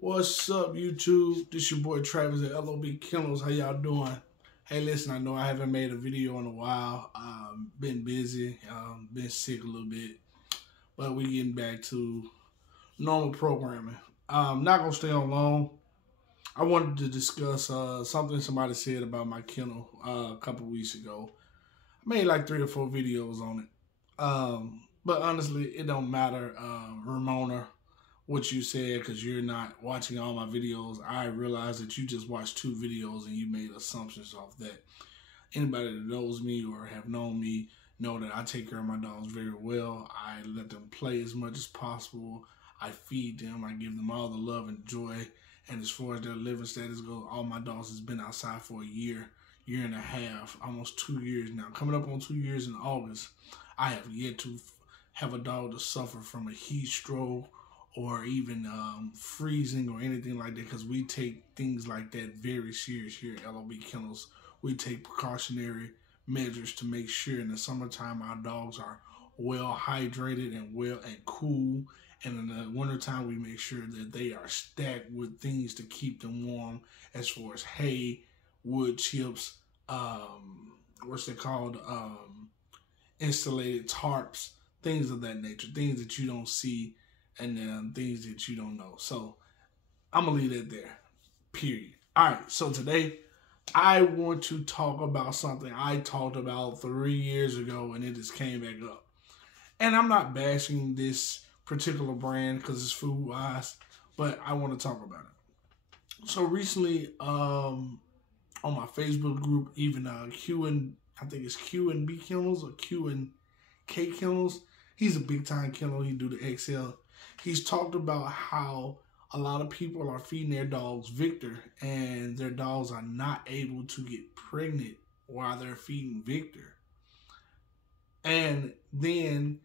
What's up, YouTube? This your boy Travis at L.O.B. Kennels. How y'all doing? Hey, listen, I know I haven't made a video in a while. Been busy, been sick a little bit, but we getting back to normal programming. Not gonna stay on long. I wanted to discuss something somebody said about my kennel a couple weeks ago. I made like 3 or 4 videos on it. But honestly, it don't matter, Ramona, what you said, because you're not watching all my videos. I realize that you just watched 2 videos and you made assumptions off that. Anybody that knows me or have known me know that I take care of my dogs very well. I let them play as much as possible. I feed them. I give them all the love and joy. And as far as their living status goes, all my dogs has been outside for a year and a half, almost 2 years now. Coming up on 2 years in August. I have yet to have a dog to suffer from a heat stroke or even freezing or anything like that, because we take things like that very serious here at L.O.B. Kennels. We take precautionary measures to make sure in the summertime our dogs are well hydrated and well and cool. And in the wintertime, we make sure that they are stacked with things to keep them warm, as far as hay, wood chips, what's it called, insulated tarps, things of that nature, things that you don't see and then things that you don't know. So I'm gonna leave that there, period. All right, so today I want to talk about something I talked about 3 years ago and it just came back up. And I'm not bashing this particular brand because it's food wise, but I want to talk about it. So recently, on my Facebook group, even I think it's Q and B Kennels or Q and K Kennels. He's a big time kennel. He do the XL. He's talked about how a lot of people are feeding their dogs Victor, and their dogs are not able to get pregnant while they're feeding Victor. And then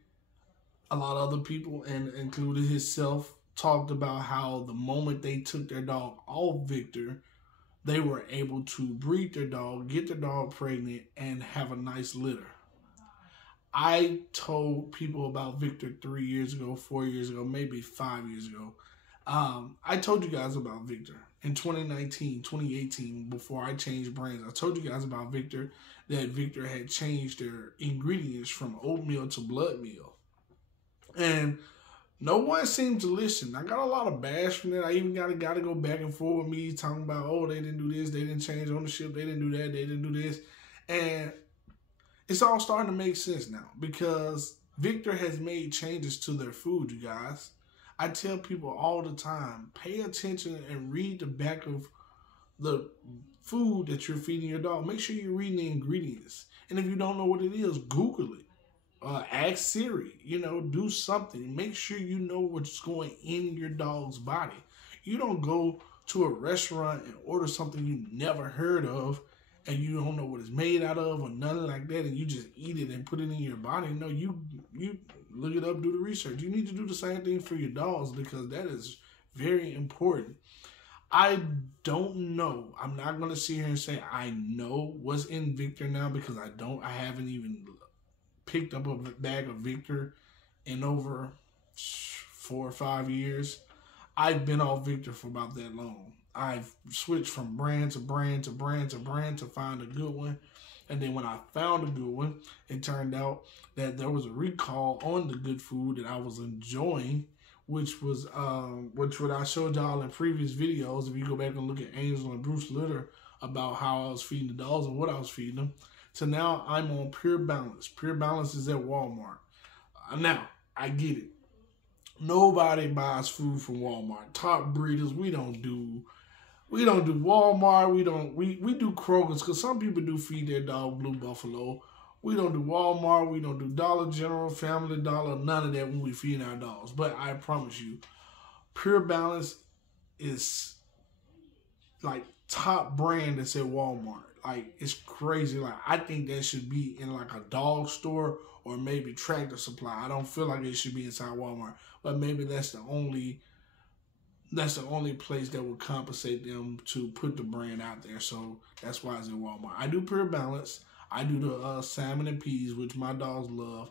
a lot of other people, and including himself, talked about how the moment they took their dog off Victor, they were able to breed their dog, get their dog pregnant, and have a nice litter. I told people about Victor 3 years ago, 4 years ago, maybe 5 years ago. I told you guys about Victor in 2019, 2018, before I changed brands. I told you guys about Victor, that Victor had changed their ingredients from oatmeal to blood meal. And no one seemed to listen. I got a lot of bash from that. I even got to go back and forth with me talking about, oh, they didn't do this, they didn't change ownership, they didn't do that, they didn't do this. And it's all starting to make sense now because Victor has made changes to their food, you guys. I tell people all the time, pay attention and read the back of the food that you're feeding your dog. Make sure you're reading the ingredients. And if you don't know what it is, Google it. Ask Siri, do something. Make sure you know what's going in your dog's body. You don't go to a restaurant and order something you never heard of and you don't know what it's made out of or nothing like that, and you just eat it and put it in your body. No, you look it up, do the research. You need to do the same thing for your dogs because that is very important. I don't know. I'm not going to sit here and say I know what's in Victor now because I haven't even picked up a bag of Victor in over 4 or 5 years. I've been off Victor for about that long. I've switched from brand to brand to brand to brand to find a good one. And then when I found a good one, it turned out that there was a recall on the good food that I was enjoying, which was what I showed y'all in previous videos. If you go back and look at Angel and Bruce Litter about how I was feeding the dogs and what I was feeding them. So now I'm on Pure Balance. Pure Balance is at Walmart. Now, I get it. Nobody buys food from Walmart. Top breeders, we don't do Walmart. We do Kroger's because some people do feed their dog Blue Buffalo. We don't do Walmart. We don't do Dollar General, Family Dollar, none of that when we feed our dogs. But I promise you, Pure Balance is like top brand that's at Walmart. Like, it's crazy. Like, I think that should be in like a dog store or maybe Tractor Supply. I don't feel like it should be inside Walmart, but maybe that's the only place that would compensate them to put the brand out there. So that's why it's in Walmart. I do Pure Balance. I do the salmon and peas, which my dogs love.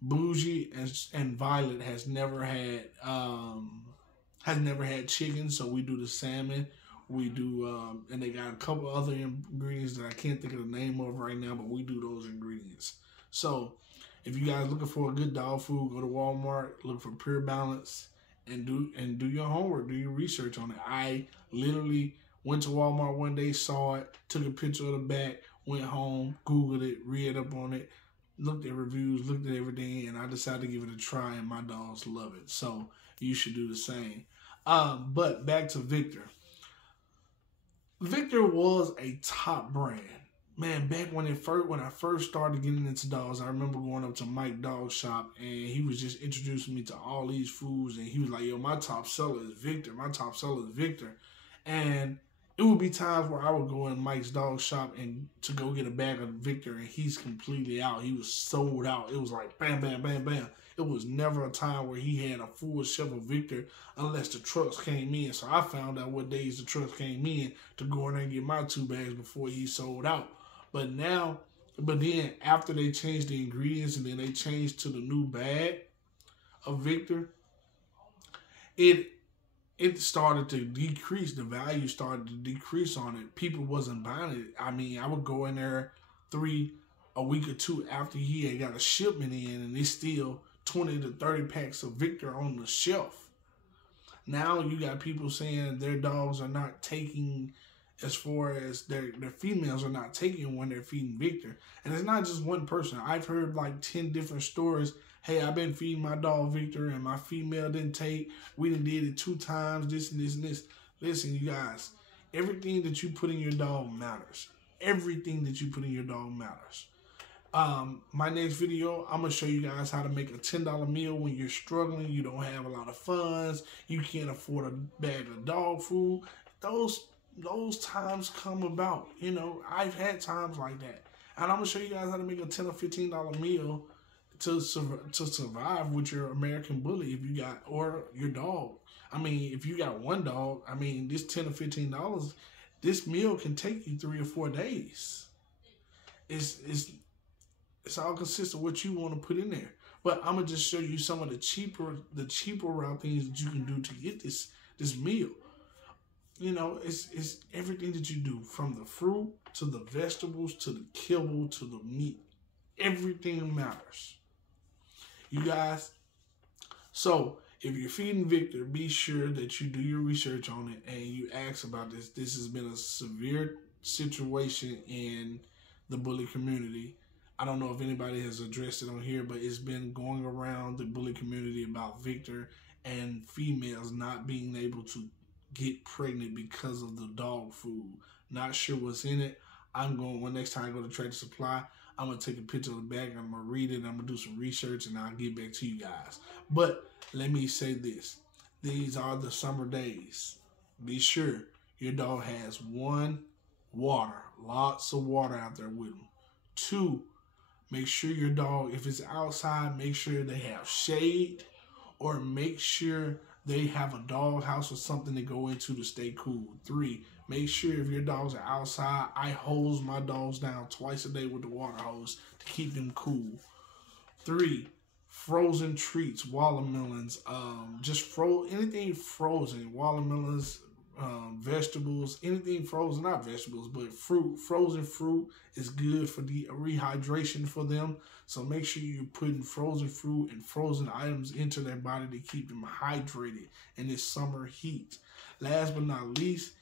Bougie and Violet has never had has never had chicken, so we do the salmon. We do, and they got a couple other ingredients that I can't think of the name of right now, but we do those ingredients. So, if you guys looking for a good dog food, go to Walmart, look for Pure Balance, and do your homework, do your research on it. I literally went to Walmart one day, saw it, took a picture of the back, went home, Googled it, read up on it, looked at reviews, looked at everything, and I decided to give it a try, and my dogs love it. So you should do the same. But back to Victor. Victor was a top brand. Man, back when I first started getting into dogs, I remember going up to Mike Dog Shop, and he was just introducing me to all these foods, and he was like, yo, my top seller is Victor. My top seller is Victor. And it would be times where I would go in Mike's Dog Shop and to go get a bag of Victor, and he's completely out. He was sold out. It was like bam, bam, bam, bam. It was never a time where he had a full shelf of Victor unless the trucks came in. So I found out what days the trucks came in to go in there and get my 2 bags before he sold out. But then after they changed the ingredients and then they changed to the new bag of Victor, it started to decrease. The value started to decrease on it. People wasn't buying it. I mean, I would go in there a week or 2 after he had got a shipment in, and it's still 20 to 30 packs of Victor on the shelf. Now you got people saying their dogs are not taking, as far as their females are not taking when they're feeding Victor. And it's not just one person. I've heard like 10 different stories. Hey, I've been feeding my dog Victor and my female didn't take. We done did it 2 times, this and this and this. Listen, you guys, everything that you put in your dog matters. Everything that you put in your dog matters. My next video, I'm going to show you guys how to make a $10 meal when you're struggling, you don't have a lot of funds, you can't afford a bag of dog food. Those times come about. You know, I've had times like that. And I'm going to show you guys how to make a $10 or $15 meal to survive with your American Bully if you got, or your dog. I mean, if you got one dog, I mean, this $10 or $15, this meal can take you 3 or 4 days. It's all consists of what you want to put in there. But I'm gonna just show you some of the cheaper route things that you can do to get this meal. You know, it's everything that you do, from the fruit to the vegetables to the kibble to the meat. Everything matters, you guys. So if you're feeding Victor, be sure that you do your research on it and you ask about this. This has been a severe situation in the bully community. I don't know if anybody has addressed it on here, but it's been going around the bully community about Victor and females not being able to get pregnant because of the dog food. Not sure what's in it. Next time I go to Tractor Supply, I'm going to take a picture of the bag, I'm going to read it, I'm going to do some research, and I'll get back to you guys. But let me say this. These are the summer days. Be sure your dog has 1, water. Lots of water out there with them. 2, make sure your dog, if it's outside, make sure they have shade, or make sure they have a dog house or something to go into to stay cool. 3, make sure if your dogs are outside, I hose my dogs down twice a day with the water hose to keep them cool. 3, frozen treats, watermelons, anything frozen, watermelons, vegetables, anything frozen, not vegetables, but fruit. Frozen fruit is good for the rehydration for them. So make sure you're putting frozen fruit and frozen items into their body to keep them hydrated in this summer heat. Last but not least,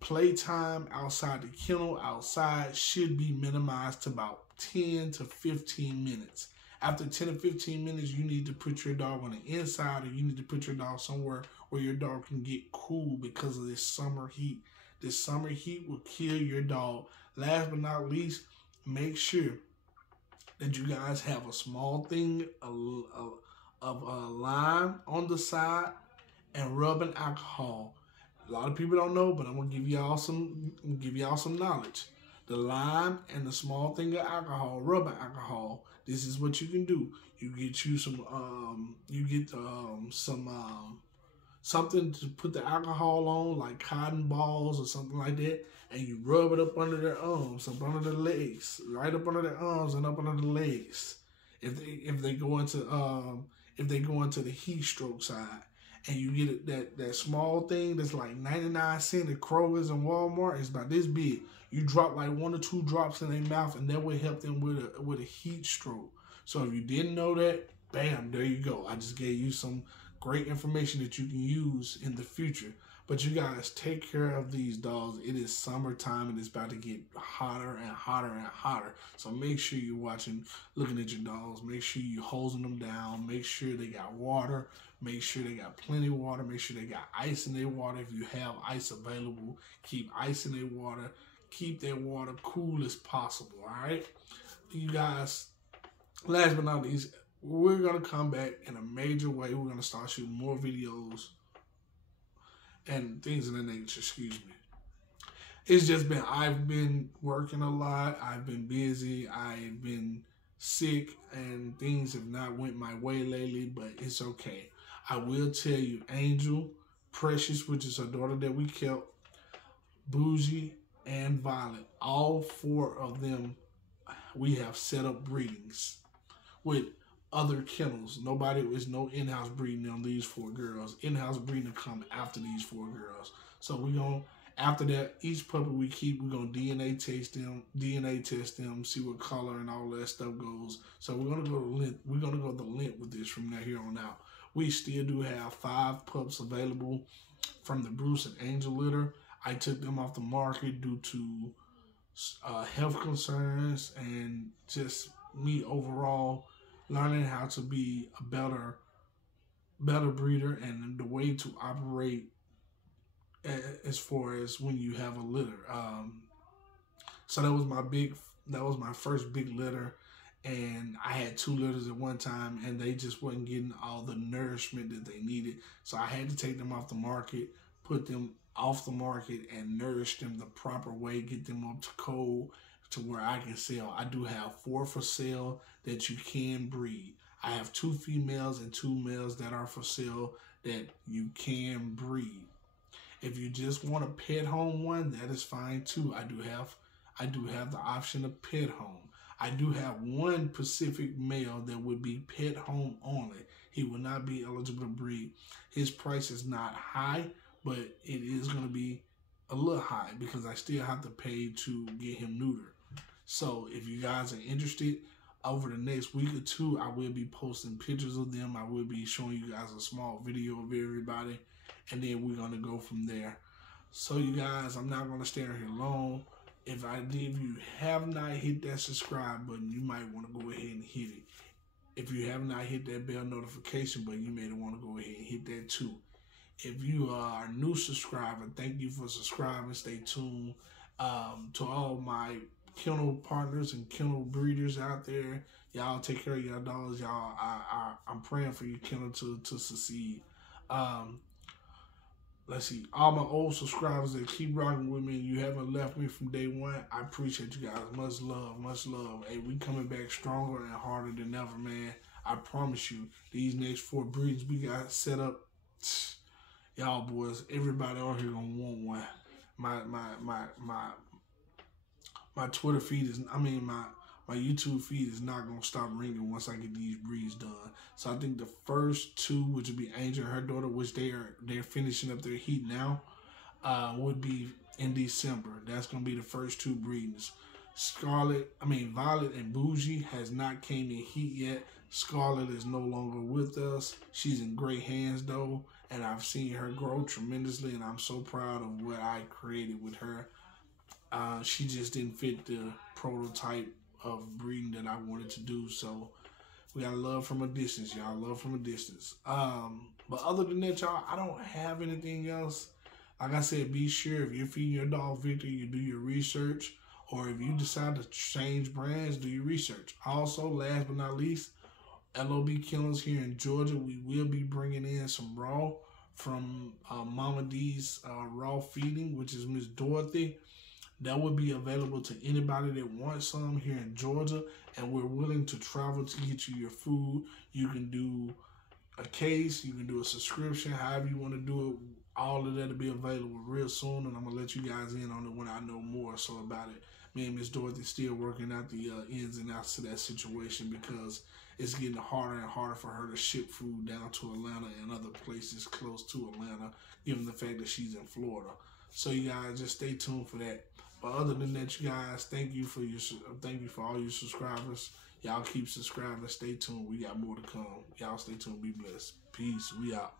playtime outside the kennel outside should be minimized to about 10 to 15 minutes. After 10 to 15 minutes, you need to put your dog on the inside, or you need to put your dog somewhere where your dog can get cool because of this summer heat. This summer heat will kill your dog. Last but not least, make sure that you guys have a small thing of lime on the side and rubbing alcohol. A lot of people don't know, but I'm gonna give y'all some knowledge. The lime and the small thing of alcohol, rubbing alcohol. This is what you can do. You get you some something to put the alcohol on, like cotton balls or something like that, and you rub it up under their arms, up under their legs, right up under their arms and up under the legs. If they go into the heat stroke side, and you get that small thing that's like 99 cents at Kroger's and Walmart. It's about this big. You drop like 1 or 2 drops in their mouth, and that will help them with a heat stroke. So if you didn't know that, bam, there you go. I just gave you some great information that you can use in the future. But you guys, take care of these dogs. It is summertime and it's about to get hotter and hotter and hotter. So make sure you're looking at your dogs. Make sure you're hosing them down. Make sure they got water. Make sure they got plenty of water. Make sure they got ice in their water. If you have ice available, keep ice in their water. Keep that water cool as possible, all right? You guys, last but not least, we're going to come back in a major way. We're going to start shooting more videos and things of that nature, excuse me. It's just been, I've been working a lot. I've been busy. I've been sick, and things have not went my way lately, but it's okay. I will tell you, Angel, Precious, which is her daughter that we kept, Bougie, and Violet, all 4 of them, we have set up breedings with other kennels. Nobody is no in-house breeding on these 4 girls. In-house breeding will come after these 4 girls. So we're going, after that, each puppy we keep, we're going to DNA test them, see what color and all that stuff goes. So we're going to go to length. We're going to go the length with this from here on out. We still do have 5 pups available from the Bruce and Angel litter. I took them off the market due to health concerns and just me overall learning how to be a better breeder and the way to operate as far as when you have a litter. So that was my first big litter, and I had 2 litters at one time, and they just wasn't getting all the nourishment that they needed. So I had to take them off the market, put them off the market, and nourish them the proper way, get them up to cold to where I can sell. I do have 4 for sale that you can breed. I have 2 females and 2 males that are for sale that you can breed. If you just want a pet home one, that is fine too. I do have the option of pet home. I do have 1 Pacific male that would be pet home only. He will not be eligible to breed. His price is not high, but it is going to be a little high because I still have to pay to get him neutered. So if you guys are interested, over the next week or 2, I will be posting pictures of them. I will be showing you guys a small video of everybody, and then we're going to go from there. So you guys, I'm not going to stay here long. If you have not hit that subscribe button, you might want to go ahead and hit it. If you have not hit that bell notification button, you may want to go ahead and hit that too. If you are a new subscriber, thank you for subscribing. Stay tuned. To all my kennel partners and kennel breeders out there, y'all take care of your dogs. Y'all, I'm praying for your kennel to succeed. Let's see, all my old subscribers that keep rocking with me, you haven't left me from day one, I appreciate you guys. Much love, much love. Hey, we coming back stronger and harder than ever, man. I promise you, these next 4 breeds we got set up, y'all boys, everybody on here gonna want one. My Twitter feed is, my YouTube feed is not gonna stop ringing once I get these breeds done. So I think the first 2, which would be Angel and her daughter, which they're finishing up their heat now, would be in December. That's gonna be the first 2 breedings. Violet and Bougie has not came in heat yet. Scarlet is no longer with us. She's in great hands though, and I've seen her grow tremendously, and I'm so proud of what I created with her. She just didn't fit the prototype of breeding that I wanted to do, so we got love from a distance, y'all. Love from a distance. But other than that, y'all, I don't have anything else. Like I said, be sure if you're feeding your dog Victor, you do your research, or if you decide to change brands, do your research. Also, last but not least, L.O.B. Kennels here in Georgia, we will be bringing in some raw from Mama D's raw feeding, which is Miss Dorothy. That would be available to anybody that wants some here in Georgia, and we're willing to travel to get you your food. You can do a case, you can do a subscription, however you want to do it. All of that will be available real soon, and I'm going to let you guys in on it when I know more so about it. Me and Miss Dorothy still working out the ins and outs of that situation because it's getting harder and harder for her to ship food down to Atlanta and other places close to Atlanta, given the fact that she's in Florida. So you guys just stay tuned for that. But other than that, you guys, thank you for all your subscribers. Y'all keep subscribing. Stay tuned. We got more to come. Y'all stay tuned. Be blessed. Peace. We out.